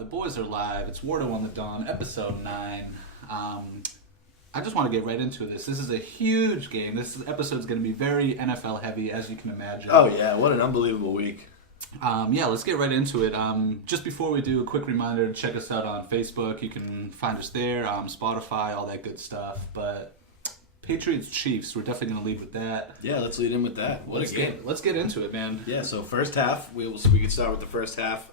The boys are live. It's Wardo and The Don, episode 9. I just want to get right into this. This is a huge game. This episode is going to be very NFL heavy, as you can imagine. Oh, yeah. What an unbelievable week. Let's get right into it. Just before we do, a quick reminder to check us out on Facebook. You can find us there, Spotify, all that good stuff. But Patriots-Chiefs, we're definitely going to lead with that. Yeah, let's lead in with that. What a game. Let's get into it, man. Yeah, so first half, we can start with the first half.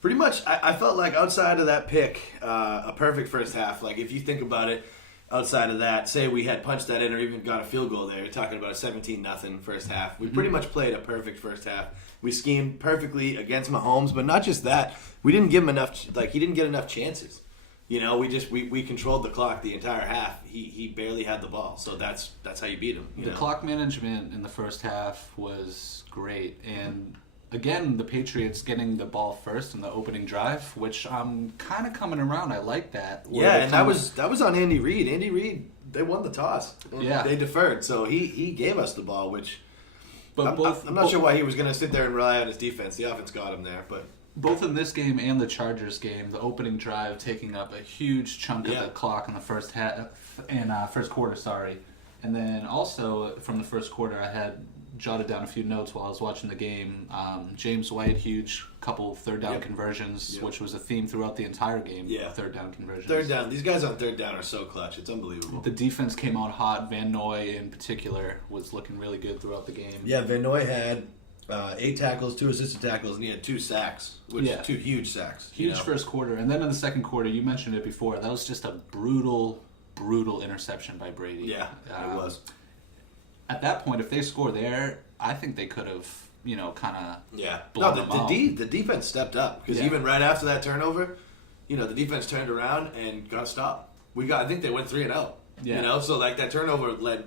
Pretty much, I felt like outside of that pick, a perfect first half. Like, if you think about it, outside of that, say we had punched that in or even got a field goal there, you're talking about a 17-0 first half. We pretty much played a perfect first half. We schemed perfectly against Mahomes, but not just that. We didn't give him enough, he didn't get enough chances. You know, we controlled the clock the entire half. He barely had the ball, so that's how you beat him. The clock management in the first half was great, and again, the Patriots getting the ball first in the opening drive, which I'm kind of coming around. I like that. Yeah, and that was on Andy Reid. Andy Reid, they won the toss. Yeah, they deferred, so he gave us the ball, which. But I'm not sure why he was going to sit there and rely on his defense. The offense got him there, but. Both in this game and the Chargers game, the opening drive taking up a huge chunk of the clock in the first quarter, and then also from the first quarter, I had jotted down a few notes while I was watching the game. James White, huge couple third down conversions, which was a theme throughout the entire game. Yeah, third down conversions. Third down. These guys on third down are so clutch. It's unbelievable. The defense came out hot. Van Noy, in particular, was looking really good throughout the game. Yeah, Van Noy had 8 tackles, 2 assisted tackles, and he had 2 sacks, which 2 huge sacks. Huge first quarter. And then in the second quarter, you mentioned it before, that was just a brutal interception by Brady. Yeah, it was. At that point, if they score there, I think they could have, kind of blown them out. The defense stepped up, because even right after that turnover, the defense turned around and got a stop. I think they went 3-0. Yeah. So like that turnover led.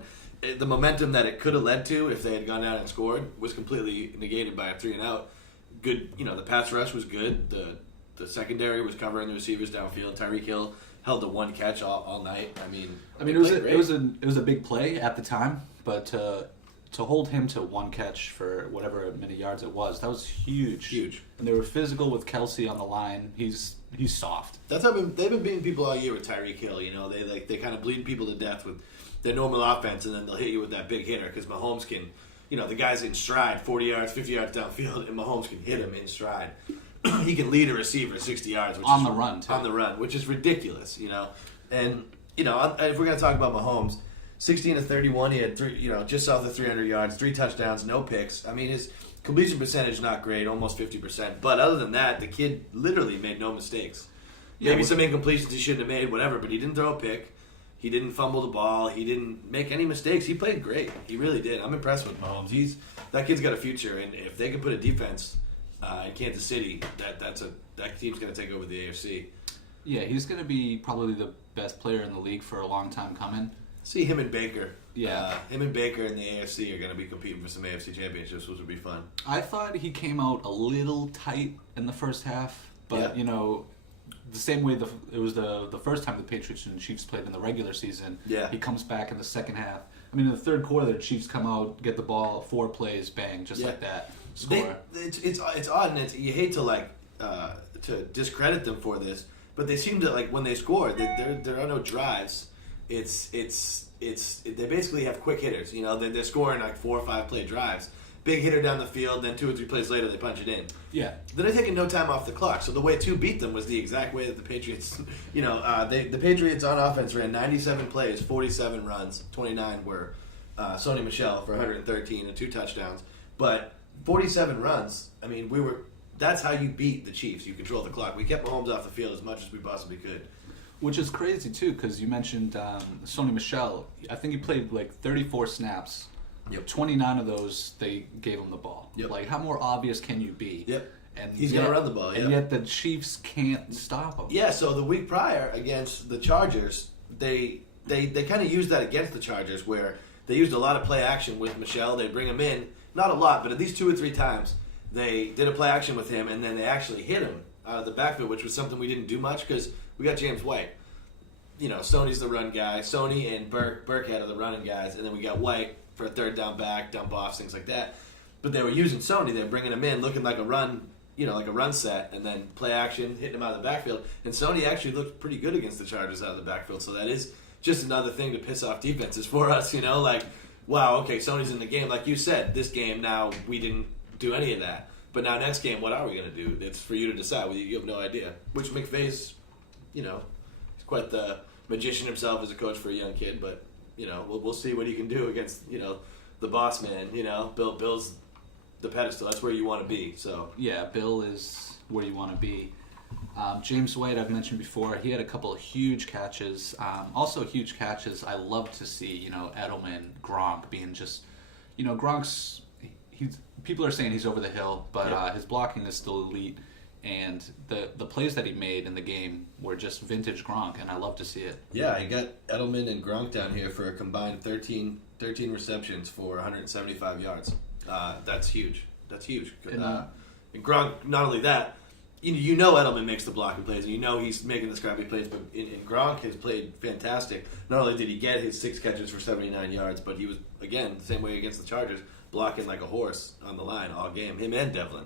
The momentum that it could have led to if they had gone down and scored was completely negated by a 3-and-out. Good, the pass rush was good. The secondary was covering the receivers downfield. Tyreek Hill held the one catch all night. I mean, it was a big play at the time, but to hold him to one catch for whatever many yards it was, that was huge. Huge. And they were physical with Kelsey on the line. He's soft. That's how they've been beating people all year with Tyreek Hill. They kind of bleed people to death with their normal offense, and then they'll hit you with that big hitter because Mahomes can, the guy's in stride, 40 yards, 50 yards downfield, and Mahomes can hit him in stride. He can lead a receiver 60 yards. Which on the run, too. On the run, which is ridiculous, And, if we're going to talk about Mahomes, 16-31, he had 3, just south of 300 yards, 3 touchdowns, no picks. I mean, his completion percentage not great, almost 50%. But other than that, the kid literally made no mistakes. Maybe some incompletions he shouldn't have made, whatever, but he didn't throw a pick. He didn't fumble the ball. He didn't make any mistakes. He played great. He really did. I'm impressed with Mahomes. That kid's got a future, and if they can put a defense in Kansas City, that team's going to take over the AFC. Yeah, he's going to be probably the best player in the league for a long time coming. See him and Baker. Yeah. Him and Baker in the AFC are going to be competing for some AFC championships, which would be fun. I thought he came out a little tight in the first half, but, the same way it was the first time the Patriots and Chiefs played in the regular season. Yeah. He comes back in the second half. I mean, in the third quarter, the Chiefs come out, get the ball, 4 plays, bang, just like that, score. It's odd, and you hate to discredit them for this, but they seem to, when they score, there are no drives. They basically have quick hitters. They're scoring 4 or 5 play drives. Big hitter down the field, then 2 or 3 plays later they punch it in. Yeah. They're taking no time off the clock. So the way 2 beat them was the exact way that the Patriots, the Patriots on offense ran 97 plays, 47 runs, 29 were Sony Michel for 113 and 2 touchdowns. But 47 runs, I mean, that's how you beat the Chiefs. You control the clock. We kept Mahomes off the field as much as we possibly could. Which is crazy, too, because you mentioned Sony Michel. I think he played 34 snaps. Yep. 29 of those, they gave him the ball. Yep. How more obvious can you be? Yep. And he's going to run the ball. And yet the Chiefs can't stop him. Yeah. So the week prior against the Chargers, they kind of used that against the Chargers, where they used a lot of play action with Michel. They bring him in, not a lot, but at least 2 or 3 times they did a play action with him, and then they actually hit him out of the backfield, which was something we didn't do much because we got James White. Sony's the run guy. Sony and Burkhead are the running guys, and then we got White for a third down back, dump offs, things like that. But they were using Sony. They were bringing him in, looking like a run like a run set and then play action, hitting him out of the backfield. And Sony actually looked pretty good against the Chargers out of the backfield. So that is just another thing to piss off defenses for us, like, wow, okay, Sony's in the game. Like you said, this game now we didn't do any of that. But now next game, what are we going to do? It's for you to decide. You have no idea. Which McVay's, he's quite the magician himself as a coach for a young kid. But, we'll see what he can do against, the boss man. Bill's the pedestal. That's where you want to be. So yeah, Bill is where you want to be. James White, I've mentioned before, he had a couple of huge catches. Also huge catches. I love to see, Edelman, Gronk being just, Gronk's, people are saying he's over the hill, but his blocking is still elite. And the plays that he made in the game were just vintage Gronk, and I love to see it. Yeah, I got Edelman and Gronk down here for a combined 13 receptions for 175 yards. That's huge. That's huge. And Gronk, not only that, Edelman makes the blocking plays, and he's making the scrappy plays, but Gronk has played fantastic. Not only did he get his 6 catches for 79 yards, but he was, again, the same way against the Chargers, blocking like a horse on the line all game, him and Devlin.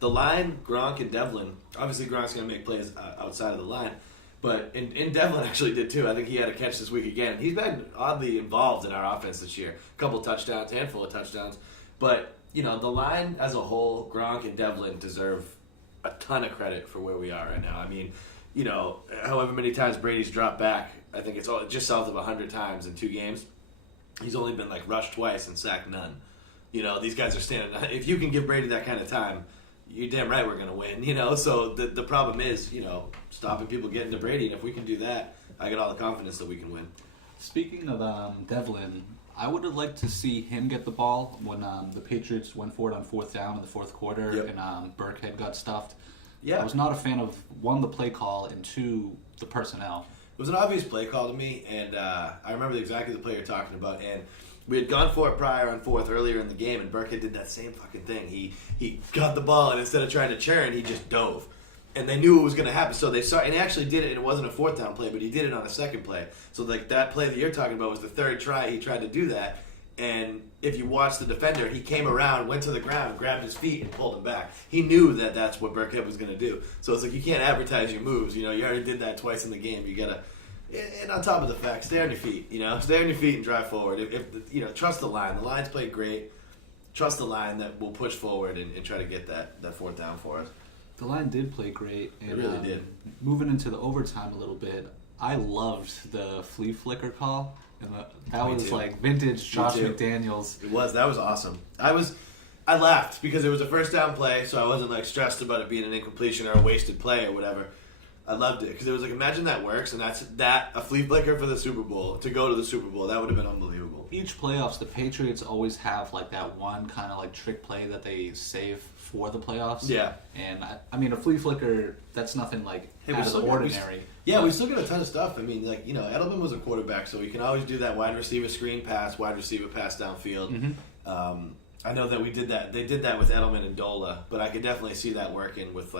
The line, Gronk and Devlin, obviously Gronk's going to make plays outside of the line, but and Devlin actually did too. I think he had a catch this week again. He's been oddly involved in our offense this year. A couple touchdowns, handful of touchdowns. But, the line as a whole, Gronk and Devlin deserve a ton of credit for where we are right now. I mean, however many times Brady's dropped back, I think it's just south of 100 times in 2 games. He's only been rushed twice and sacked none. These guys are standing. If you can give Brady that kind of time, you're damn right we're going to win. So the problem is, stopping people getting to Brady. And if we can do that, I got all the confidence that we can win. Speaking of Devlin, I would have liked to see him get the ball when the Patriots went for it on 4th down in the 4th quarter and Burkhead got stuffed. Yeah. I was not a fan of, 1, the play call, and 2, the personnel. It was an obvious play call to me, and I remember exactly the play you're talking about. And we had gone for it prior on 4th earlier in the game, and Burkhead did that same fucking thing. He got the ball, and instead of trying to churn, he just dove. And they knew it was going to happen, so they saw. And he actually did it. And it wasn't a 4th down play, but he did it on a 2nd play. So that play that you're talking about was the 3rd try. He tried to do that, and if you watch the defender, he came around, went to the ground, grabbed his feet, and pulled him back. He knew that that's what Burkhead was going to do. So it's you can't advertise your moves. You already did that twice in the game. You gotta. And on top of the fact, stay on your feet. Stay on your feet and drive forward. If trust the line. The line's played great. Trust the line that will push forward and try to get that 4th down for us. The line did play great. And, it really did. Moving into the overtime a little bit, I loved the flea flicker call. And that was vintage Josh McDaniels. It was. That was awesome. I laughed because it was a 1st down play, so I wasn't stressed about it being an incompletion or a wasted play or whatever. I loved it because it was imagine that works, and that's a flea flicker for the Super Bowl, to go to the Super Bowl. That would have been unbelievable. Each playoffs, the Patriots always have that one kind of trick play that they save for the playoffs. Yeah. And I mean, a flea flicker, that's nothing out of the ordinary. We still got a ton of stuff. I mean, Edelman was a quarterback, so you can always do that wide receiver screen pass, wide receiver pass downfield. Mm-hmm. I know that we did that. They did that with Edelman and Dola, but I could definitely see that working with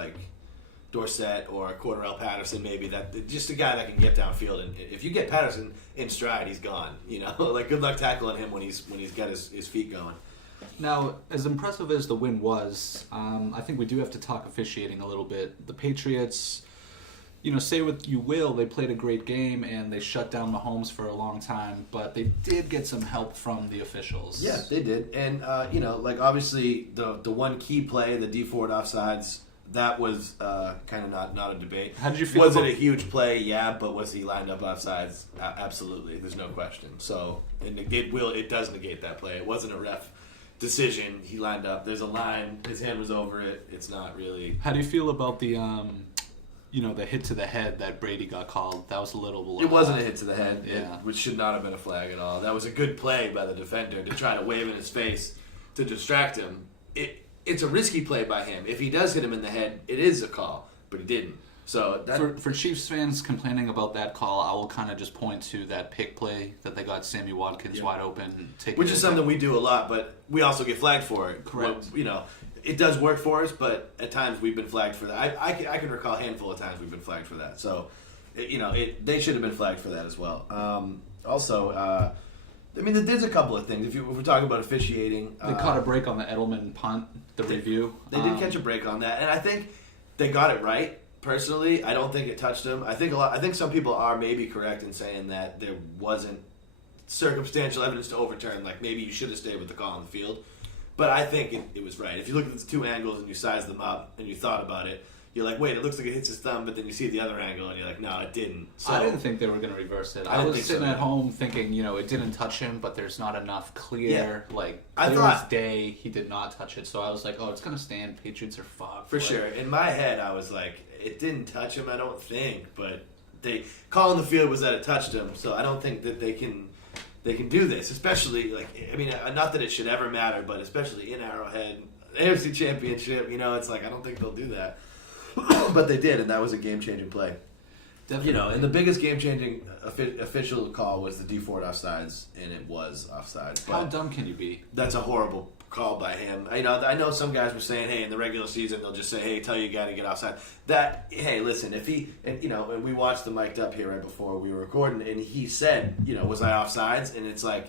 Dorsett or Cordarrelle Patterson, maybe just a guy that can get downfield. And if you get Patterson in stride, he's gone. Good luck tackling him when he's got his feet going. Now, as impressive as the win was, I think we do have to talk officiating a little bit. The Patriots, say what you will, they played a great game and they shut down Mahomes for a long time, but they did get some help from the officials. Yeah, they did. And, obviously the one key play, the D Ford offsides, that was kind of not a debate. How did you feel? Was it a huge play? Yeah, but was he lined up offsides? Absolutely. There's no question. So it does negate that play. It wasn't a ref decision. He lined up. There's a line. His hand was over it. It's not really. How do you feel about the the hit to the head that Brady got called? That was a little. It wasn't a hit to the head. Yeah. Which should not have been a flag at all. That was a good play by the defender to try to wave in his face to distract him. It's a risky play by him. If he does hit him in the head, it is a call, but he didn't. So for Chiefs fans complaining about that call, I will kind of just point to that pick play that they got Sammy Watkins wide open. Which is something we do a lot, but we also get flagged for it. Correct. It does work for us, but at times we've been flagged for that. I can recall a handful of times we've been flagged for that. So, they should have been flagged for that as well. Also, I mean, there's a couple of things. If we're talking about officiating, They caught a break on the Edelman punt, review. They did catch a break on that, and I think they got it right. Personally, I don't think it touched him. I think some people are maybe correct in saying that there wasn't circumstantial evidence to overturn. Like maybe you should have stayed with the call on the field, but I think it was right. If you look at the two angles and you size them up and you thought about it, you're like, wait, it looks like it hits his thumb, but then you see the other angle and you're like, no, it didn't. So, I didn't think they were going to reverse it. I was sitting at home thinking, it didn't touch him, but there's not enough clear as day, he did not touch it. So I was like, oh, it's going to stand. Patriots are fucked. For sure. In my head, I was like, it didn't touch him, I don't think, but they call on the field was that it touched him, so I don't think that they can do this, especially not that it should ever matter, but especially in Arrowhead, AFC Championship, it's like I don't think they'll do that. But they did, and that was a game-changing play. Definitely. And the biggest game-changing official call was the D Ford offsides, and it was offsides. How dumb can you be? That's a horrible call by him. I know some guys were saying, hey, in the regular season, they'll just say, hey, tell your guy to get offside. Hey, listen, if he, and we watched the mic'd up here right before we were recording, and he said, was I offsides? And it's like,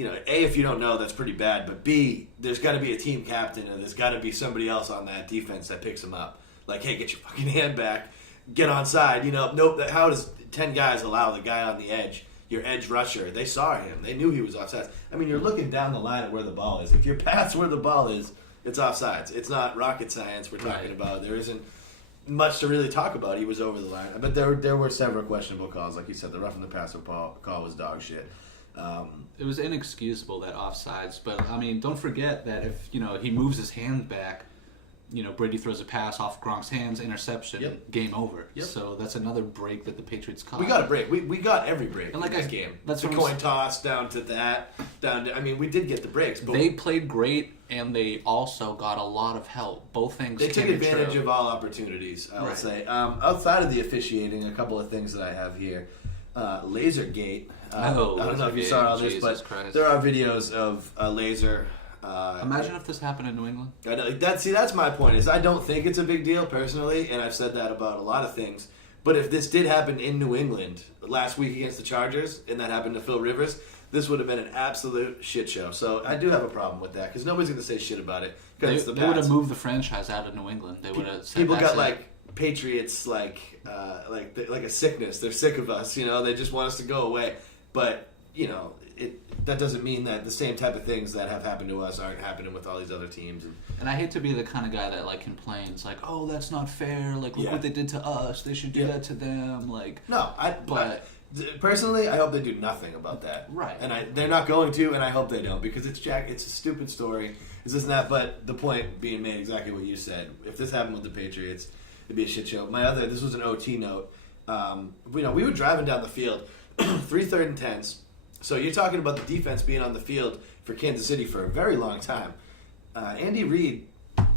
A, if you don't know, that's pretty bad, but B, there's got to be a team captain, and there's got to be somebody else on that defense that picks him up. Like, hey, get your fucking hand back, get onside. Nope. How does 10 guys allow the guy on the edge, your edge rusher? They saw him. They knew he was offsides. I mean, you're looking down the line at where the ball is. If you're past where the ball is, it's offsides. It's not rocket science we're talking about. There isn't much to really talk about. He was over the line. But there were several questionable calls. Like you said, the roughing the passer call was dog shit. It was inexcusable, that offsides. But, I mean, don't forget that if, he moves his hand back, Brady throws a pass off Gronk's hands, interception, game over. Yep. So that's another break that the Patriots caught. We got a break. We got every break in this game. That's the coin toss down to that. We did get the breaks. But they played great, and they also got a lot of help. Both things. They took advantage of all opportunities, I would say. Outside of the officiating, a couple of things that I have here. Lasergate. I don't know if you saw all this, but there are videos of Laser. Imagine if this happened in New England. I know, that's my point. Is I don't think it's a big deal personally, and I've said that about a lot of things. But if this did happen in New England last week against the Chargers, and that happened to Phil Rivers, this would have been an absolute shit show. So I do have a problem with that because nobody's going to say shit about it. They would have moved the franchise out of New England. They would have. People got Patriots like a sickness. They're sick of us. They just want us to go away. But that doesn't mean that the same type of things that have happened to us aren't happening with all these other teams. And I hate to be the kind of guy that complains oh, that's not fair. Look what they did to us. They should do that to them. But personally, I hope they do nothing about that. Right. And they're not going to, and I hope they don't because it's a stupid story. It's this and that. But the point being made exactly what you said. If this happened with the Patriots, it'd be a shit show. This was an OT note. We were driving down the field, 3 3rd and 10s. So you're talking about the defense being on the field for Kansas City for a very long time. Andy Reid,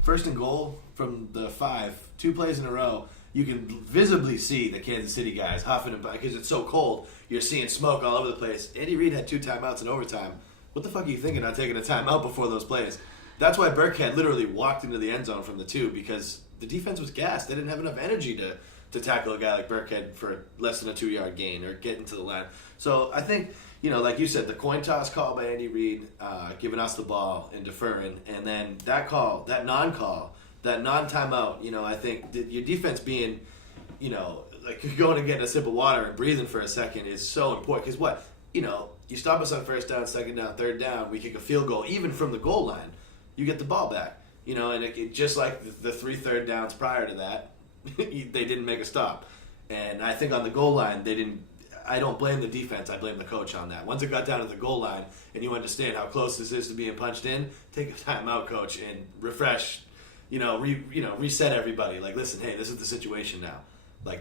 1st and goal from the 5, 2 plays in a row. You can visibly see the Kansas City guys huffing and because it's so cold. You're seeing smoke all over the place. Andy Reid had 2 timeouts in overtime. What the fuck are you thinking not taking a timeout before those plays? That's why Burkhead literally walked into the end zone from the 2 because the defense was gassed. They didn't have enough energy to tackle a guy like Burkhead for less than a 2-yard gain or get into the line. So I think, like you said, the coin toss call by Andy Reid, giving us the ball and deferring, and then that call, that non-call, that non-timeout, I think your defense being, going and getting a sip of water and breathing for a second is so important. Because what? You stop us on 1st down, 2nd down, 3rd down, we kick a field goal, even from the goal line, you get the ball back. And it just like the 3 3rd downs prior to that, they didn't make a stop. And I think on the goal line, they didn't. I don't blame the defense. I blame the coach on that. Once it got down to the goal line and you understand how close this is to being punched in, take a timeout, coach, and refresh. Reset everybody. Listen, hey, this is the situation now.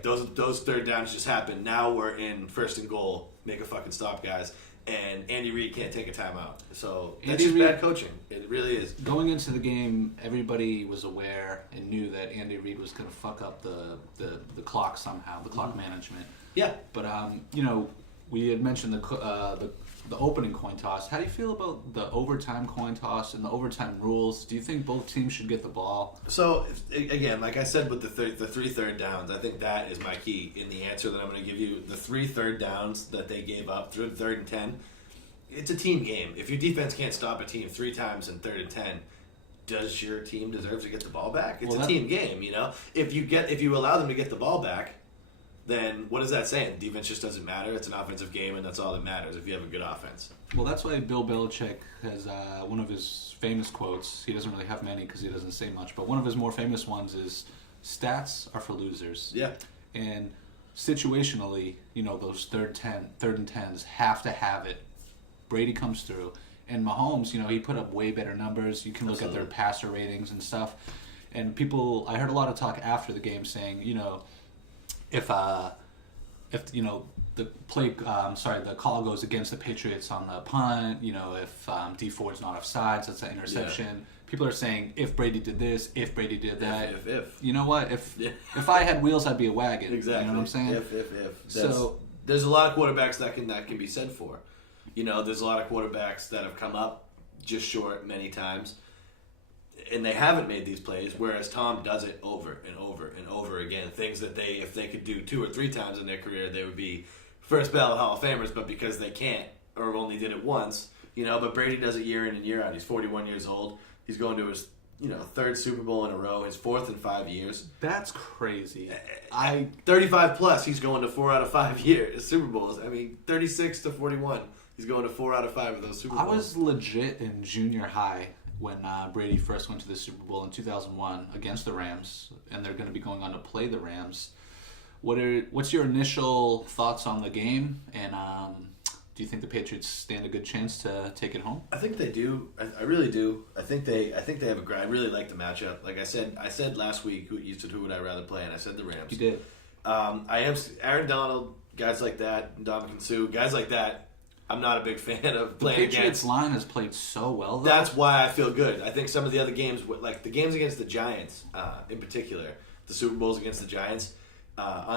Those 3rd downs just happened. Now we're in 1st and goal. Make a fucking stop, guys. And Andy Reid can't take a timeout. So that's just bad coaching. It really is. Going into the game, everybody was aware and knew that Andy Reid was going to fuck up the clock somehow, the clock management. Yeah. But, we had mentioned the opening coin toss. How do you feel about the overtime coin toss and the overtime rules? Do you think both teams should get the ball? So, again, like I said with the 3 3rd downs, I think that is my key in the answer that I'm going to give you. The 3 3rd downs that they gave up, 3rd and 10, it's a team game. If your defense can't stop a team 3 times in 3rd and 10, does your team deserve to get the ball back? It's a team game, you know. If you allow them to get the ball back, then what is that saying? Defense just doesn't matter. It's an offensive game, and that's all that matters if you have a good offense. Well, that's why Bill Belichick has one of his famous quotes. He doesn't really have many because he doesn't say much, but one of his more famous ones is, "Stats are for losers." Yeah. And situationally, you know, those third and tens have to have it. Brady comes through. And Mahomes, you know, he put up way better numbers. You can look at their passer ratings and stuff. And I heard a lot of talk after the game saying, you know, if you know the call goes against the Patriots on the punt, you know, if D Ford's not offsides, that's an interception. Yeah. People are saying if Brady did this, if Brady did that. If. You know what? If I had wheels, I'd be a wagon. Exactly. You know what I'm saying? If. So there's a lot of quarterbacks that can be said for. You know, there's a lot of quarterbacks that have come up just short many times, and they haven't made these plays, whereas Tom does it over and over and over again. Things that if they could do 2 or 3 times in their career, they would be first ballot Hall of Famers, but because they can't or only did it once, you know, but Brady does it year in and year out. He's 41 years old. He's going to his 3rd Super Bowl in a row, his 4th in 5 years. That's crazy. 35 plus, he's going to 4 out of 5 years Super Bowls. I mean, 36 to 41. He's going to 4 out of 5 of those Super Bowls. I was legit in junior high when Brady first went to the Super Bowl in 2001 against the Rams, and they're going to be going on to play the Rams. What's your initial thoughts on the game, and do you think the Patriots stand a good chance to take it home? I think they do. I really do. I think they have a great. I really like the matchup. Like I said last week, who would I rather play, and I said the Rams. You did. I am Aaron Donald, guys like that, Ndamukong Suh, guys like that. I'm not a big fan of playing against. The Patriots line has played so well, though. That's why I feel good. I think some of the other games, like the games against the Giants in particular, the Super Bowls against the Giants,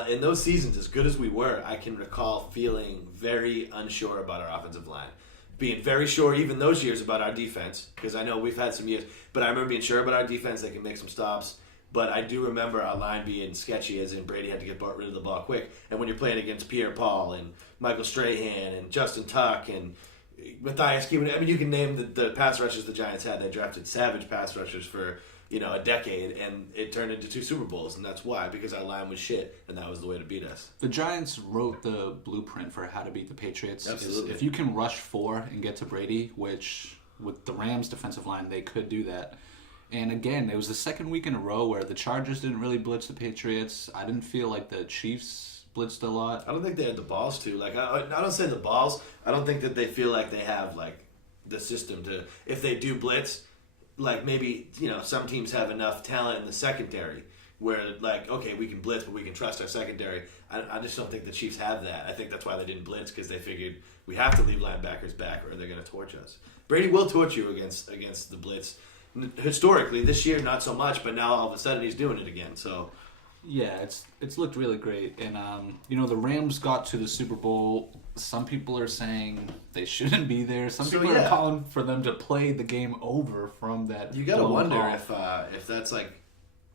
in those seasons, as good as we were, I can recall feeling very unsure about our offensive line. Being very sure even those years about our defense, because I know we've had some years, but I remember being sure about our defense, they can make some stops. But I do remember our line being sketchy, as in Brady had to get rid of the ball quick. And when you're playing against Pierre-Paul and Michael Strahan and Justin Tuck and Matthias Keeman, I mean, you can name the pass rushers the Giants had. They drafted savage pass rushers for, a decade, and it turned into 2 Super Bowls. And that's why, because our line was shit, and that was the way to beat us. The Giants wrote the blueprint for how to beat the Patriots. Absolutely. If you can rush 4 and get to Brady, which with the Rams' defensive line, they could do that. And again, it was the second week in a row where the Chargers didn't really blitz the Patriots. I didn't feel like the Chiefs blitzed a lot. I don't think they had the balls to. Like, I don't say the balls. I don't think that they feel like they have, like, the system to, if they do blitz, like maybe, some teams have enough talent in the secondary where, like, okay, we can blitz, but we can trust our secondary. I just don't think the Chiefs have that. I think that's why they didn't blitz, because they figured we have to leave linebackers back or they're going to torch us. Brady will torch you against the blitz. Historically, this year not so much, but now all of a sudden he's doing it again. So, yeah, it's looked really great, and the Rams got to the Super Bowl. Some people are saying they shouldn't be there. Some people are calling for them to play the game over from that. You gotta wonder if that's going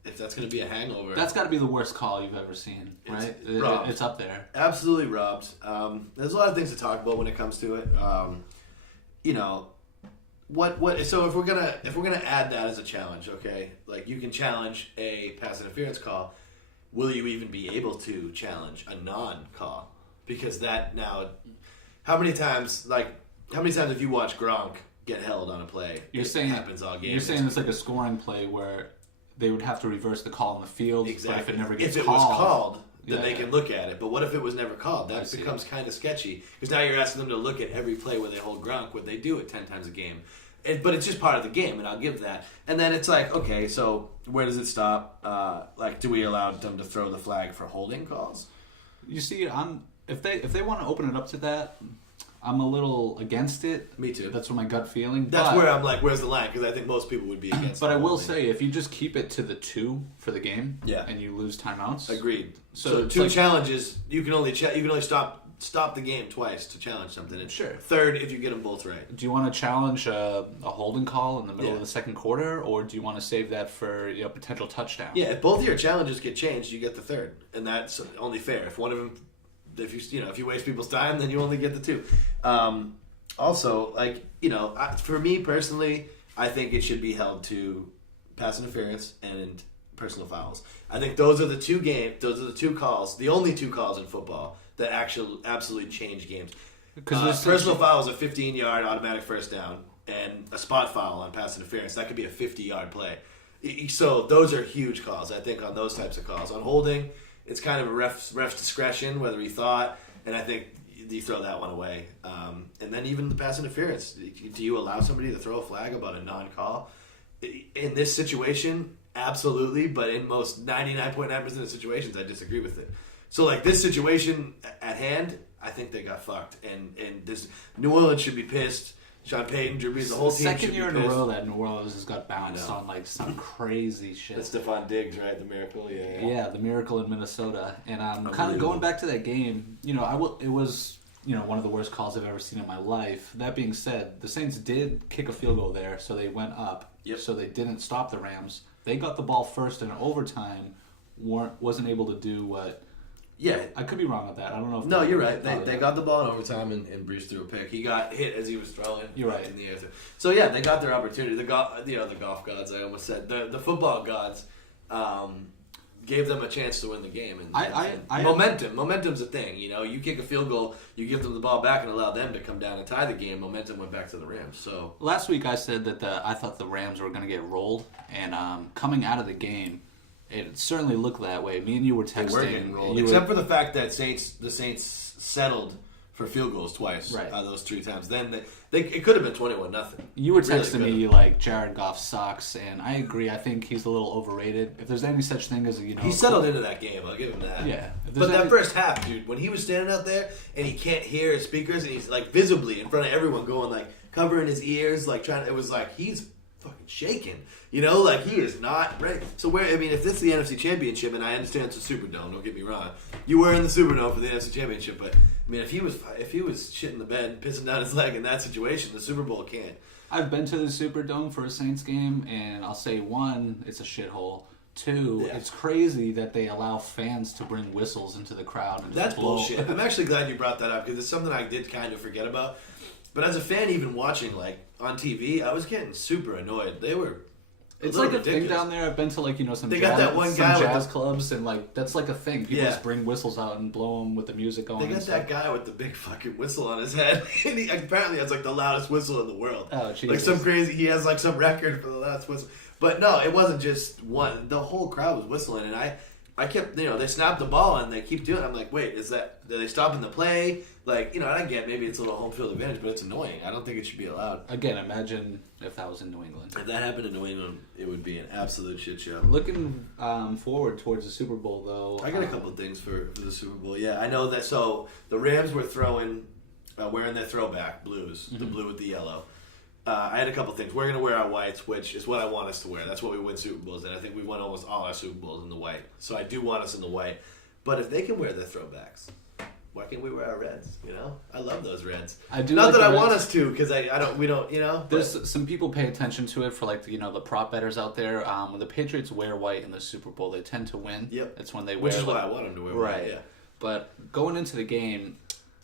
to be a hangover. That's got to be the worst call you've ever seen, right? It's up there. Absolutely robbed. There's a lot of things to talk about when it comes to it. So if we're gonna add that as a challenge, okay, like you can challenge a pass interference call, will you even be able to challenge a non-call? Because that now, how many times have you watched Gronk get held on a play? It happens all game. You're saying it's like a scoring play where they would have to reverse the call in the field, exactly. But if it never gets called. If it was called, then they can look at it. But what if it was never called? That becomes kind of sketchy. Because now you're asking them to look at every play where they hold Gronk, where they do it 10 times a game. But it's just part of the game, and I'll give that. And then it's like, okay, so where does it stop? Do we allow them to throw the flag for holding calls? You see, if they want to open it up to that, I'm a little against it. Me too. That's what my gut feeling. That's where I'm like, where's the line? Because I think most people would be against it. But I will say, if you just keep it to the 2 for the game, and you lose timeouts, agreed. So 2 challenges, you can only stop the game twice to challenge something. And sure. Third, if you get them both right. Do you want to challenge a holding call in the middle of the second quarter, or do you want to save that for potential touchdown? Yeah, if both of your challenges get changed, you get the third, and that's only fair. If one of them, if you waste people's time, then you only get the 2. Also, like, for me personally, I think it should be held to pass interference and personal fouls. I think those are the two calls, the only two calls in football that actually absolutely change games. Personal foul is a 15-yard automatic first down, and a spot foul on pass interference, that could be a 50-yard play. So those are huge calls, I think, on those types of calls. On holding, it's kind of a ref's discretion, whether he thought, and I think you throw that one away. And then even the pass interference. Do you allow somebody to throw a flag about a non-call? In this situation, absolutely, but in most 99.9% of situations, I disagree with it. So, like, this situation at hand, I think they got fucked. And this New Orleans should be pissed. Sean Payton, Drew Brees, the whole team should be pissed. Second year in a row that New Orleans has got bounced on, like, some crazy shit. That's Stephon Diggs, right? The miracle, yeah. Yeah, the miracle in Minnesota. And kind of going back to that game, it was, one of the worst calls I've ever seen in my life. That being said, the Saints did kick a field goal there, so they went up. Yep. So they didn't stop the Rams. They got the ball first in overtime, wasn't able to do what... Yeah. I could be wrong with that. I don't know if... No, you're right. They got the ball in overtime and Brees threw a pick. He got hit as he was throwing. You're right. In the air. So, yeah, they got their opportunity. The golf gods, I almost said. The football gods gave them a chance to win the game. And Momentum's a thing. You kick a field goal, you give them the ball back and allow them to come down and tie the game. Momentum went back to the Rams. So last week I said that I thought the Rams were going to get rolled. And coming out of the game... It certainly looked that way. Me and you were texting. They were getting rolled. Except for the fact that the Saints settled for field goals twice. Right. Those 3 times. Then it could have been 21-0. You were texting me like Jared Goff sucks, and I agree. I think he's a little overrated. If there's any such thing as he settled into that game. I'll give him that. Yeah. But that first half, dude, when he was standing out there and he can't hear his speakers and he's like visibly in front of everyone going like covering his ears, like trying. It was like he's fucking shaking. Like he is not ready. So if this is the NFC Championship, and I understand it's a Superdome, don't get me wrong. You were in the Superdome for the NFC Championship, but if he was shitting the bed, pissing down his leg in that situation, the Super Bowl can't. I've been to the Superdome for a Saints game, and I'll say 1, it's a shithole. 2, It's crazy that they allow fans to bring whistles into the crowd. And that's bullshit. I'm actually glad you brought that up because it's something I did kind of forget about. But as a fan, even watching like on TV, I was getting super annoyed. They were. It's like a thing down there. I've been to like some they got that one guy jazz clubs and like that's like a thing. People just bring whistles out and blow them with the music going. They got that guy with the big fucking whistle on his head, and he apparently has like the loudest whistle in the world. Oh Jesus! Like some crazy. He has like some record for the loudest whistle. But no, it wasn't just one. The whole crowd was whistling, and I kept they snapped the ball and they keep doing it. I'm like, wait, are they stopping the play? Like, and I get maybe it's a little home field advantage, but it's annoying. I don't think it should be allowed. Again, imagine if that was in New England. If that happened in New England, it would be an absolute shit show. Looking forward towards the Super Bowl, though. I got a couple of things for the Super Bowl. Yeah, I know that. So the Rams were wearing their throwback blues, the blue with the yellow. I had a couple things. We're going to wear our whites, which is what I want us to wear. That's what we win Super Bowls, and I think we won almost all our Super Bowls in the white. So I do want us in the white. But if they can wear their throwbacks, why can't we wear our reds? I love those reds. I do. Not like that I reds. Want us to, because we don't. There's some people pay attention to it for like the prop bettors out there. When the Patriots wear white in the Super Bowl, they tend to win. Yep. It's when they wear. Which is why I want them to wear white. Yeah. But going into the game,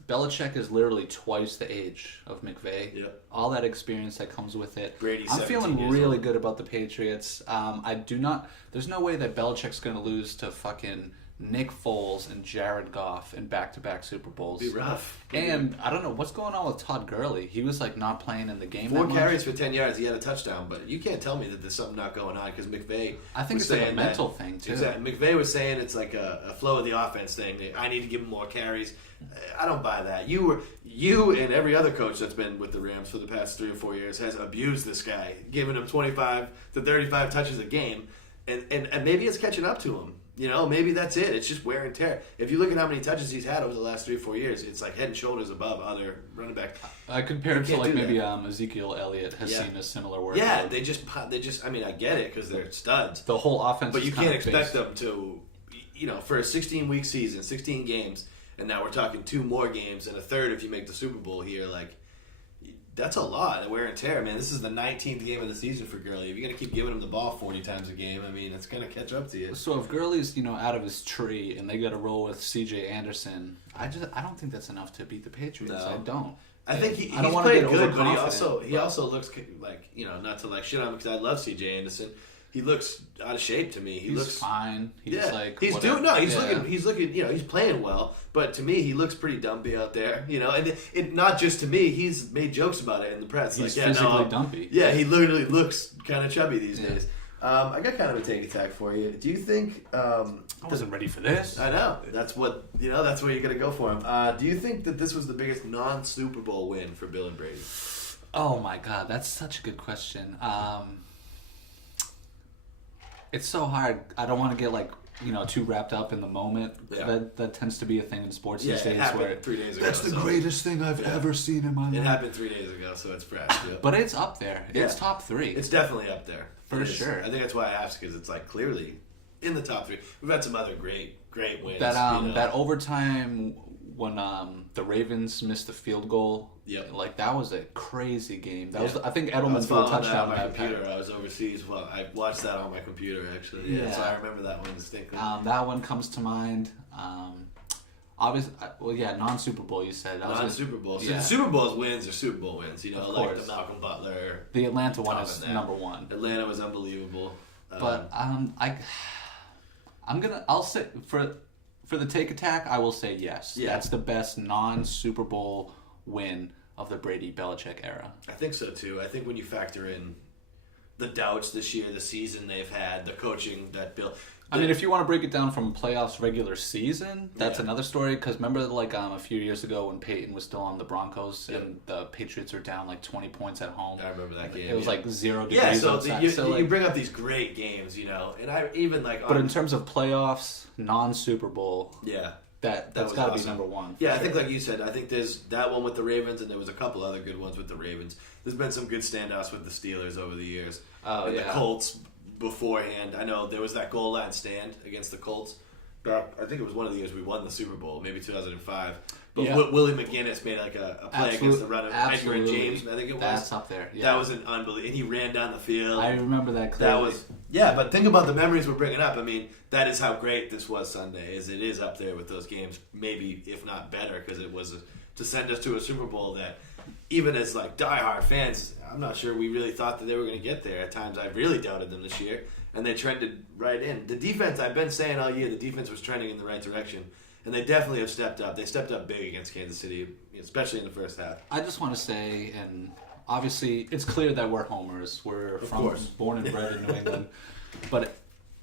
Belichick is literally twice the age of McVay. Yep. All that experience that comes with it. Brady's I'm feeling really good about the Patriots. There's no way that Belichick's going to lose to fucking Nick Foles and Jared Goff in back-to-back Super Bowls. Be rough. And I don't know what's going on with Todd Gurley. He was like not playing in the game. 4 carries for 10 yards. He had a touchdown, but you can't tell me that there's something not going on because McVay. I think it's like a mental thing too. Exactly. McVay was saying it's like a flow of the offense thing. I need to give him more carries. I don't buy that. You and every other coach that's been with the Rams for the past 3 or 4 years has abused this guy, giving him 25 to 35 touches a game, and maybe it's catching up to him. Maybe that's it. It's just wear and tear. If you look at how many touches he's had over the last 3 or 4 years, it's like head and shoulders above other running backs. I compare it to like maybe Ezekiel Elliott has seen a similar work. Yeah, they just. I mean, I get it because they're studs. The whole offense, but you can't expect them to, for a 16-week season, 16 games, and now we're talking 2 more games and a third if you make the Super Bowl here. Like, that's a lot of wear and tear, man. This is the 19th game of the season for Gurley. If you're going to keep giving him the ball 40 times a game, I mean, it's going to catch up to you. So if Gurley's, out of his tree and they got to roll with C.J. Anderson, I don't think that's enough to beat the Patriots. No. I don't. I think he's I don't want played to get good, but overconfident, he also looks like, not to like shit on him because I love CJ Anderson. He looks out of shape to me. He looks fine. He's like he's whatever. doing he's looking he's playing well, but to me he looks pretty dumpy out there. And it not just to me. He's made jokes about it in the press. He's physically dumpy. Yeah, he literally looks kind of chubby these days. I got kind of a take attack for you. Do you think? I wasn't ready for this. I know. That's what That's what you're gonna go for him. Do you think that this was the biggest non-Super Bowl win for Bill and Brady? Oh my God, that's such a good question. It's so hard. I don't want to get too wrapped up in the moment. Yeah. That tends to be a thing in sports these days. It happened 3 days ago. That's the greatest thing I've ever seen in my life. It happened 3 days ago, so it's fresh. Yeah. But it's up there. It's top 3. It's definitely up there. For sure. I think that's why I asked, because it's like clearly in the top 3. We've had some other great wins. That overtime when the Ravens missed the field goal. Yep. That was a crazy game. That was, I think Edelman threw a touchdown on my computer. I was overseas. Well, I watched that on my computer actually. So I remember that one distinctly. That one comes to mind. Obviously, non-Super Bowl. You said non-Super Bowl. So the Super Bowl's wins are Super Bowl wins. Like course. the Malcolm Butler. The Atlanta one is number 1. Atlanta was unbelievable. But I'll say for the take attack, I will say yes. Yeah. That's the best non-Super Bowl win of the Brady-Belichick era. I think so too. I think when you factor in the doubts this year, the season they've had, the coaching that Bill. I mean, if you want to break it down from playoffs regular season, that's another story. Because remember, a few years ago when Peyton was still on the Broncos and the Patriots are down 20 points at home. I remember that game. It was 0 degrees outside. So you bring up these great games, and I even But in terms of playoffs, non-Super Bowl, that's got to be number 1. Yeah, I think like you said, I think there's that one with the Ravens, and there was a couple other good ones with the Ravens. There's been some good standouts with the Steelers over the years. And the Colts beforehand. I know there was that goal line stand against the Colts. I think it was one of the years we won the Super Bowl, maybe 2005. But Willie McGinnis made a play against the run of Edgar and James. I think it was. That's up there. Yeah. That was an unbelievable. And he ran down the field. I remember that clearly. But think about the memories we're bringing up. I mean, that is how great this was Sunday. It is up there with those games, maybe if not better, because it was to send us to a Super Bowl that, even as diehard fans, I'm not sure we really thought that they were going to get there. At times, I really doubted them this year, and they trended right in. The defense, I've been saying all year, the defense was trending in the right direction, and they definitely have stepped up. They stepped up big against Kansas City, especially in the first half. I just want to say, and obviously, it's clear that we're homers. We're born and bred in New England, but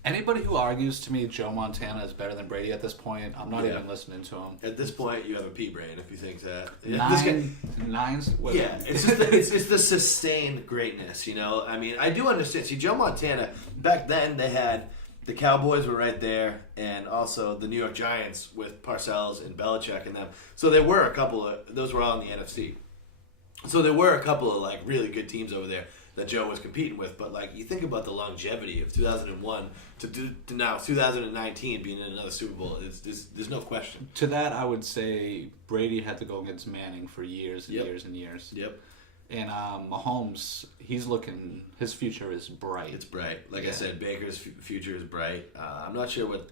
anybody who argues to me Joe Montana is better than Brady at this point, I'm not even listening to him. At this point, you have a pea brain if you think that. Nines? It's the sustained greatness, I mean, I do understand. See, Joe Montana, back then they had the Cowboys were right there, and also the New York Giants with Parcells and Belichick and them. So there were a couple of, those were all in the NFC. So there were a couple of really good teams over there that Joe was competing with, but you think about the longevity of 2001 to now 2019 being in another Super Bowl, there's no question. To that, I would say Brady had to go against Manning for years and years and years. Yep. And Mahomes, his future is bright. It's bright. I said, Baker's future is bright. I'm not sure what,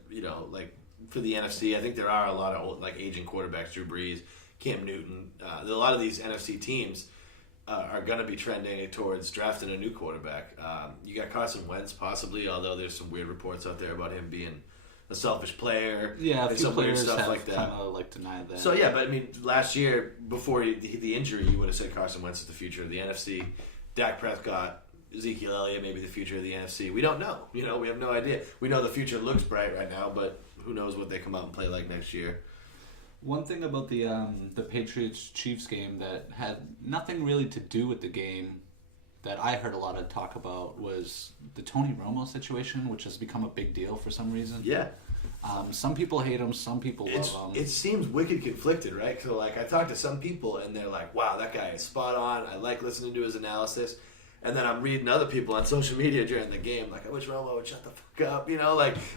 for the NFC, I think there are a lot of old, aging quarterbacks, Drew Brees, Cam Newton. A lot of these NFC teams are going to be trending towards drafting a new quarterback. You got Carson Wentz, possibly, although there's some weird reports out there about him being a selfish player. Yeah, and some weird stuff have like that. Kind of denied that. So but I mean, last year before the injury, you would have said Carson Wentz is the future of the NFC. Dak Prescott, Ezekiel Elliott, maybe the future of the NFC. We don't know. We have no idea. We know the future looks bright right now, but who knows what they come out and play like next year. One thing about the Patriots-Chiefs game that had nothing really to do with the game that I heard a lot of talk about was the Tony Romo situation, which has become a big deal for some reason. Yeah. Some people hate him, some people love him. It seems wicked conflicted, right? So, I talked to some people, and they're like, wow, that guy is spot on. I like listening to his analysis. And then I'm reading other people on social media during the game, I wish Romo would shut the fuck up,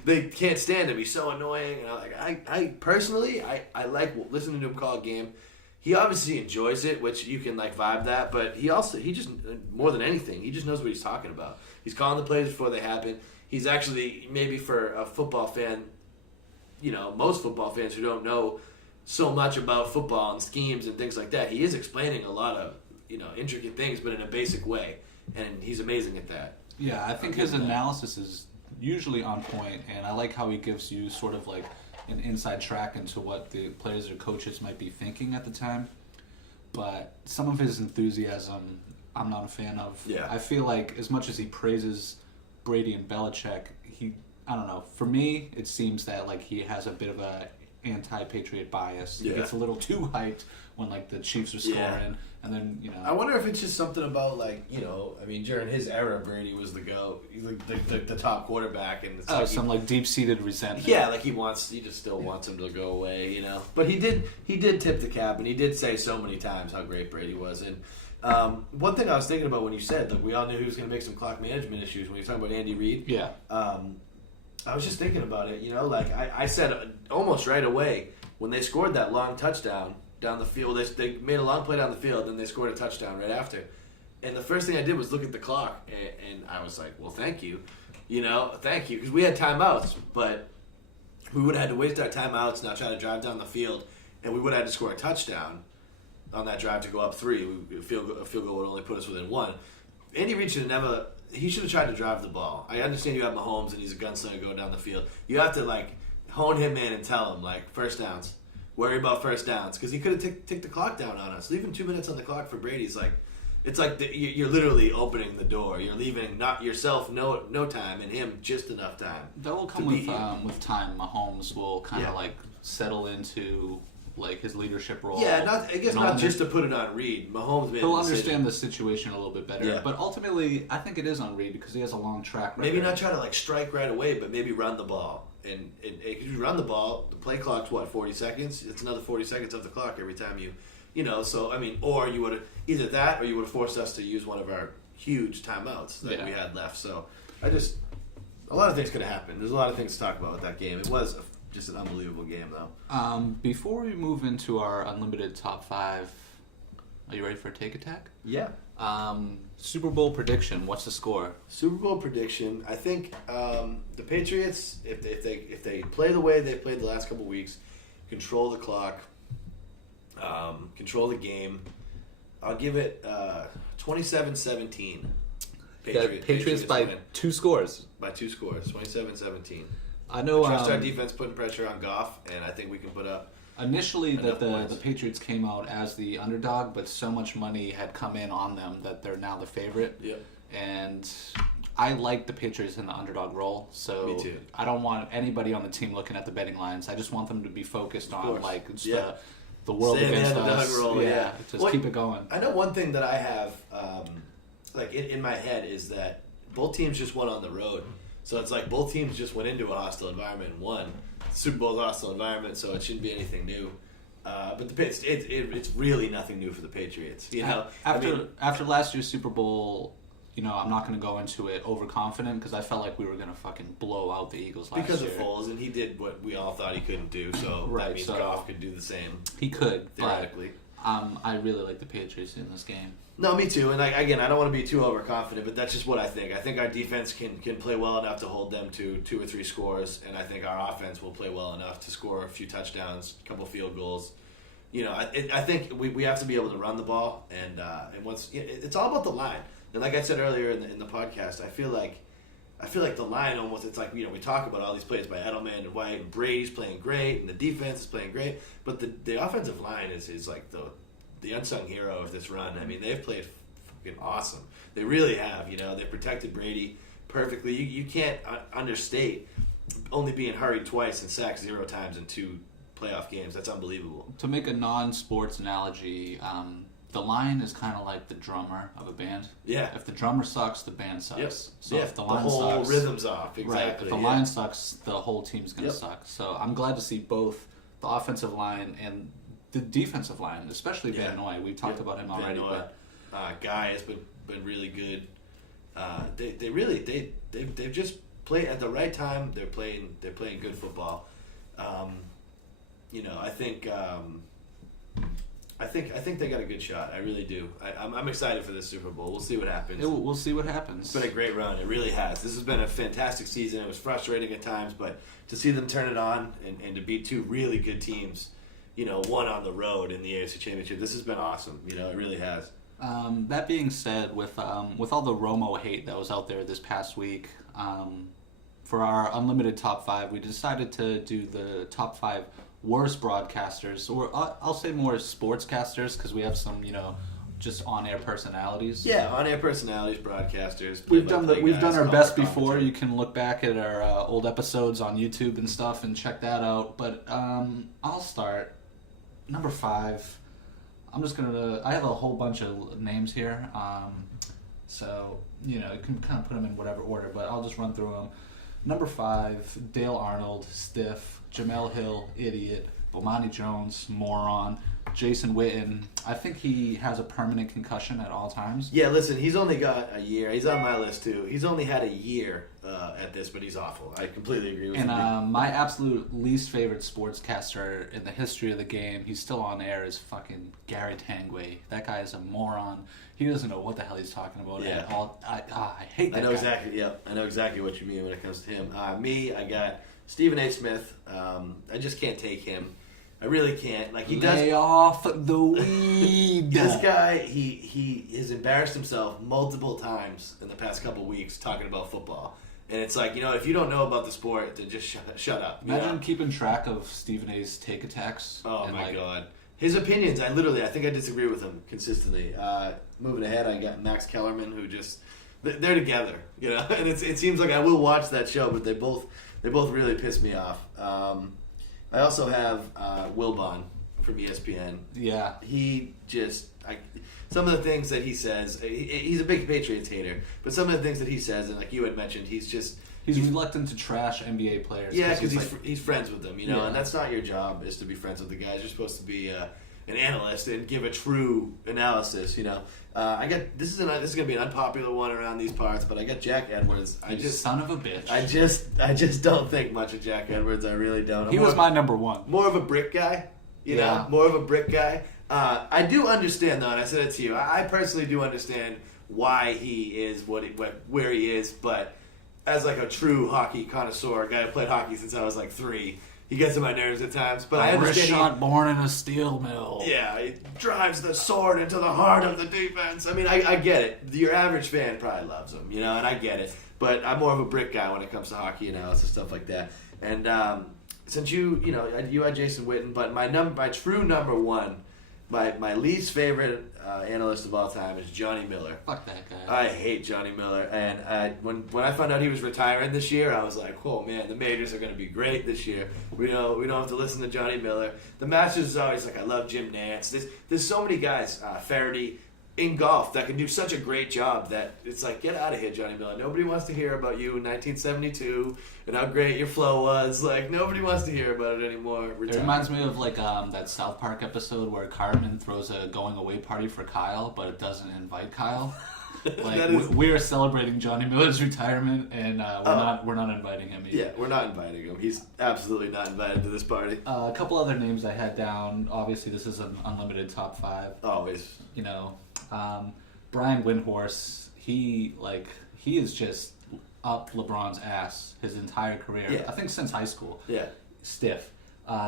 they can't stand him. He's so annoying. And I personally, I like listening to him call a game. He obviously enjoys it, which you can vibe that, but he just, more than anything, he just knows what he's talking about. He's calling the plays before they happen. He's actually, maybe for a football fan, most football fans who don't know so much about football and schemes and things like that. He is explaining a lot of intricate things, but in a basic way, and he's amazing at that. Yeah, I think his analysis is usually on point, and I like how he gives you sort of like an inside track into what the players or coaches might be thinking at the time. But some of his enthusiasm, I'm not a fan of. Yeah. I feel like as much as he praises Brady and Belichick, I don't know. For me, it seems that like he has a bit of a anti-Patriot bias. Yeah. He gets a little too hyped when like the Chiefs are scoring, and then I wonder if it's just something about like during his era, Brady was the GOAT, the top quarterback, and it's some deep-seated resentment. Yeah, like he just still wants him to go away, But he did tip the cap, and he did say so many times how great Brady was. And one thing I was thinking about when you said that we all knew he was going to make some clock management issues when you were talking about Andy Reid. Yeah. I was just thinking about it, I said almost right away when they scored that long touchdown down the field, they made a long play down the field, and they scored a touchdown right after. And the first thing I did was look at the clock, and I was like, well, thank you. Thank you. Because we had timeouts, but we would have had to waste our timeouts now trying to drive down the field, and we would have had to score a touchdown on that drive to go up 3. A field goal would only put us within 1. Andy Reid should have tried to drive the ball. I understand you have Mahomes, and he's a gunslinger going down the field. You have to, hone him in and tell him, first downs. Worry about first downs. Because he could have ticked the clock down on us. Leaving 2 minutes on the clock for Brady's you're literally opening the door. You're leaving not yourself no time and him just enough time. That will come with time. Mahomes will kind of settle into his leadership role. Yeah, not just to put it on Reid. Mahomes made he'll understand the situation a little bit better. Yeah. But ultimately, I think it is on Reid because he has a long track record. Maybe not try to strike right away, but maybe run the ball. And if you run the ball, the play clock's 40 seconds? It's another 40 seconds of the clock every time or you would have either that or you would have forced us to use one of our huge timeouts that we had left. So a lot of things could have happened. There's a lot of things to talk about with that game. It was just an unbelievable game, though. Before we move into our unlimited top 5, are you ready for a take attack? Yeah. Super Bowl prediction. What's the score? Super Bowl prediction. I think the Patriots, if they play the way they played the last couple weeks, control the clock, control the game, I'll give it 27-17. Patriots by 2 scores. By 2 scores, 27-17. I know. Trust our defense putting pressure on Goff, and I think we can put up. Initially, the Patriots came out as the underdog, but so much money had come in on them that they're now the favorite. Yeah. And I like the Patriots in the underdog role, so me too. I don't want anybody on the team looking at the betting lines. I just want them to be focused on the world Stay against in the us. role, yeah. Just keep it going. I know one thing that I have, in my head, is that both teams just went on the road. So it's both teams just went into a hostile environment and won. Super Bowl's a hostile environment, so it shouldn't be anything new. But it's really nothing new for the Patriots. After last year's Super Bowl, I'm not going to go into it overconfident because I felt like we were going to fucking blow out the Eagles last year. Because of Foles, and he did what we all thought he couldn't do, so that means Goff could do the same. He could, theoretically. But I really like the Patriots in this game. No, me too. And I don't want to be too overconfident, but that's just what I think. I think our defense can play well enough to hold them to 2 or 3 scores, and I think our offense will play well enough to score a few touchdowns, a couple field goals. I think we have to be able to run the ball, and it's all about the line. And like I said earlier in the podcast, I feel like the line almost, it's we talk about all these plays by Edelman and White, and Brady's playing great, and the defense is playing great, but the offensive line is like the unsung hero of this run. I mean, they've played fucking awesome. They really have. They've protected Brady perfectly. You can't understate only being hurried twice and sacked 0 times in 2 playoff games. That's unbelievable. To make a non-sports analogy, the line is kind of like the drummer of a band. Yeah. If the drummer sucks, the band sucks. Yep. So if the line whole sucks, rhythm's off. Exactly. Right. If the line sucks, the whole team's gonna suck. So I'm glad to see both the offensive line and the defensive line, especially Van Noy. We talked about him already. Van Noy. Guy has been really good. They've just played at the right time. They're playing good football. I think they got a good shot. I really do. I'm excited for this Super Bowl. We'll see what happens. We'll see what happens. It's been a great run. It really has. This has been a fantastic season. It was frustrating at times, but to see them turn it on and to beat 2 really good teams, one on the road in the AFC Championship. This has been awesome. It really has. That being said, with all the Romo hate that was out there this past week, for our unlimited top 5, we decided to do the top 5 worst broadcasters, or I'll say more sportscasters, because we have some, just on-air personalities. Yeah, on-air personalities, broadcasters. We've done our best before. You can look back at our old episodes on YouTube and stuff and check that out. But I'll start. Number 5. I'm just gonna. I have a whole bunch of names here. So you can kind of put them in whatever order, but I'll just run through them. Number 5, Dale Arnold, stiff. Jamel Hill, idiot. Bomani Jones, moron. Jason Witten, I think he has a permanent concussion at all times. Yeah, listen, he's only got a year. He's on my list too. He's only had a year at this, but he's awful. I completely agree with you. And my absolute least favorite sportscaster in the history of the game, he's still on air, is fucking Gary Tanguay. That guy is a moron. He doesn't know what the hell he's talking about at all. I hate that guy. I know exactly what you mean when it comes to him. I got Stephen A. Smith. I just can't take him. I really can't. Lay off the weed. This guy, he has embarrassed himself multiple times in the past couple weeks talking about football. And it's like, if you don't know about the sport, then just shut up. Imagine keeping track of Stephen A's take attacks. Oh, my God. His opinions, I think I disagree with him consistently. Moving ahead, I got Max Kellerman, who just, they're together, And it seems like I will watch that show, but they both really piss me off. I also have Wilbon from ESPN. Yeah. He just... some of the things that he says... He's a big Patriots hater, but some of the things that he says, and like you had mentioned, he's reluctant to trash NBA players. Yeah, because he's friends with them, and that's not your job, is to be friends with the guys. You're supposed to be an analyst and give a true analysis, this is going to be an unpopular one around these parts, but I got Jack Edwards. Son of a bitch. I just don't think much of Jack Edwards. I really don't. He was my number 1. More of a brick guy, more of a brick guy. I do understand though, and I said it to you. I personally do understand why he is where he is, but as like a true hockey connoisseur, a guy who played hockey since I was like 3. He gets on my nerves at times, but I understand. Shot born in a steel mill. Yeah, he drives the sword into the heart of the defense. I mean, I get it. Your average fan probably loves him, and I get it. But I'm more of a brick guy when it comes to hockey analysis, stuff like that. And since you had Jason Witten, but my true number 1, my least favorite analyst of all time is Johnny Miller. Fuck that guy. I hate Johnny Miller, and when I found out he was retiring this year, I was like, oh man, the majors are going to be great this year. We don't have to listen to Johnny Miller. The Masters is always like, I love Jim Nantz. There's so many guys, Faraday, in golf that can do such a great job that it's like, get out of here, Johnny Miller. Nobody wants to hear about you in 1972 and how great your flow was. Like, nobody wants to hear about it anymore. It reminds me of that South Park episode where Cartman throws a going away party for Kyle, but it doesn't invite Kyle. We are celebrating Johnny Miller's retirement, and we're not inviting him either. Yeah, we're not inviting him. He's absolutely not invited to this party. A couple other names I had down. Obviously, this is an unlimited top 5. Always. Brian Windhorst. He is just up LeBron's ass his entire career. Yeah. I think since high school. Yeah. Stiff.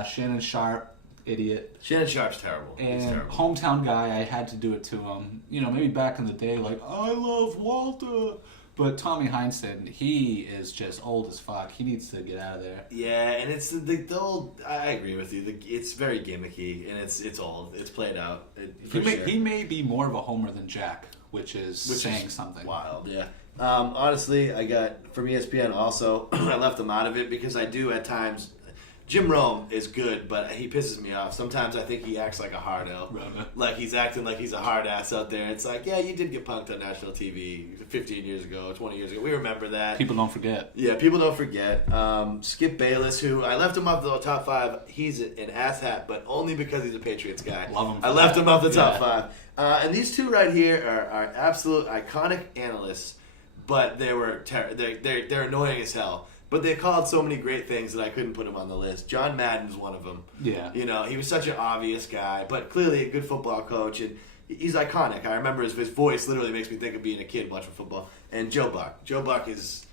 Shannon Sharp. Idiot. Shannon Sharp's terrible. And He's terrible. Hometown guy, I had to do it to him. Maybe back in the day, I love Walter. But Tommy Heinsohn, he is just old as fuck. He needs to get out of there. Yeah, and it's the old... I agree with you. It's very gimmicky, and it's old. It's played out. He may be more of a homer than Jack, which is saying something. Wild, yeah. Honestly, I got, from ESPN also, I left him out of it because I do at times... Jim Rome is good, but he pisses me off. Sometimes I think he acts like a hardo. Like he's acting like he's a hard ass out there. It's like, yeah, you did get punked on national TV 15 years ago, 20 years ago. We remember that. People don't forget. Yeah, people don't forget. Skip Bayless, who I left him off the top 5. He's an asshat, but only because he's a Patriots guy. Love him. I left him off the top 5. And these two right here are absolute iconic analysts, but they're annoying as hell. But they called so many great things that I couldn't put him on the list. John Madden's one of them. Yeah. He was such an obvious guy, but clearly a good football coach, and he's iconic. I remember his voice literally makes me think of being a kid watching football. And Joe Buck. Joe Buck is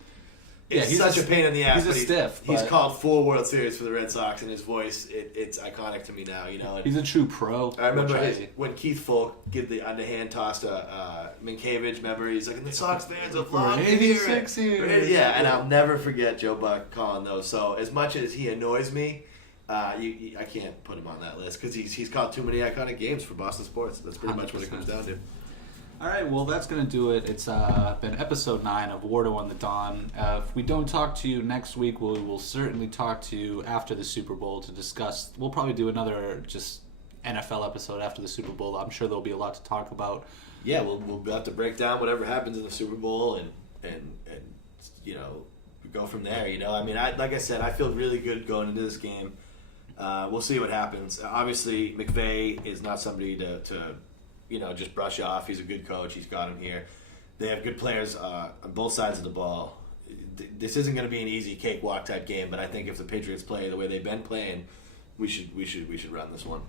It's he's such a pain in the ass. He's a stiff. He's called 4 World Series for the Red Sox, and his voice, it's iconic to me now. You know, he's a true pro. I remember when Keith Folk give the underhand toss to Minkiewicz. Remember, he's like, "And the Sox fans have loved 86 years." Yeah, and I'll never forget Joe Buck calling those. So as much as he annoys me, I can't put him on that list because he's called too many iconic games for Boston sports. That's pretty much what it comes down to. All right, well, that's going to do it. It's been episode 9 of Wardo and The Don. If we don't talk to you next week, we will certainly talk to you after the Super Bowl to discuss. We'll probably do another just NFL episode after the Super Bowl. I'm sure there'll be a lot to talk about. Yeah, we'll have to break down whatever happens in the Super Bowl and you know, go from there. You know, I mean, like I said, I feel really good going into this game. We'll see what happens. Obviously, McVay is not somebody to you know, just brush off. He's a good coach. He's got him here. They have good players on both sides of the ball. This isn't going to be an easy cakewalk type game, but I think if the Patriots play the way they've been playing, we should run this one.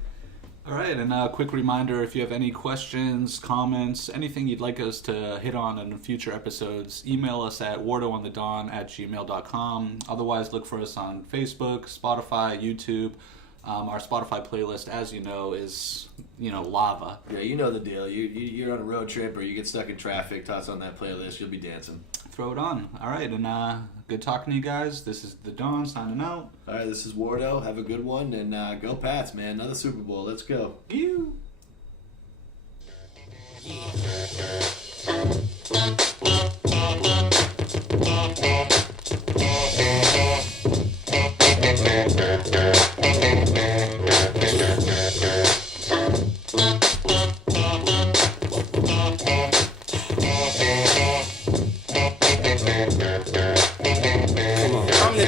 All right, and a quick reminder, if you have any questions, comments, anything you'd like us to hit on in future episodes, email us at wardoandthedon@gmail.com. Otherwise, look for us on Facebook, Spotify, YouTube. Our Spotify playlist, as you know, is, you know, lava. Yeah, you know the deal. You're on a road trip or you get stuck in traffic, toss on that playlist, you'll be dancing. Throw it on. All right, and good talking to you guys. This is The Don signing out. All right, this is Wardo. Have a good one, and go Pats, man. Another Super Bowl. Let's go. You.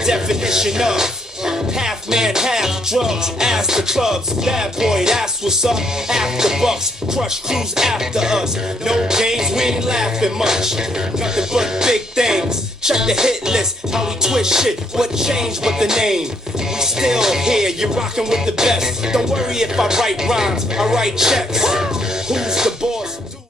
Definition of half man, half drugs. Ask the clubs, bad boy, that's what's up. After bucks, crush crews after us. No games, we ain't laughing much. Nothing but big things. Check the hit list, how we twist shit. What changed but the name? We still here, you're rocking with the best. Don't worry if I write rhymes, I write checks.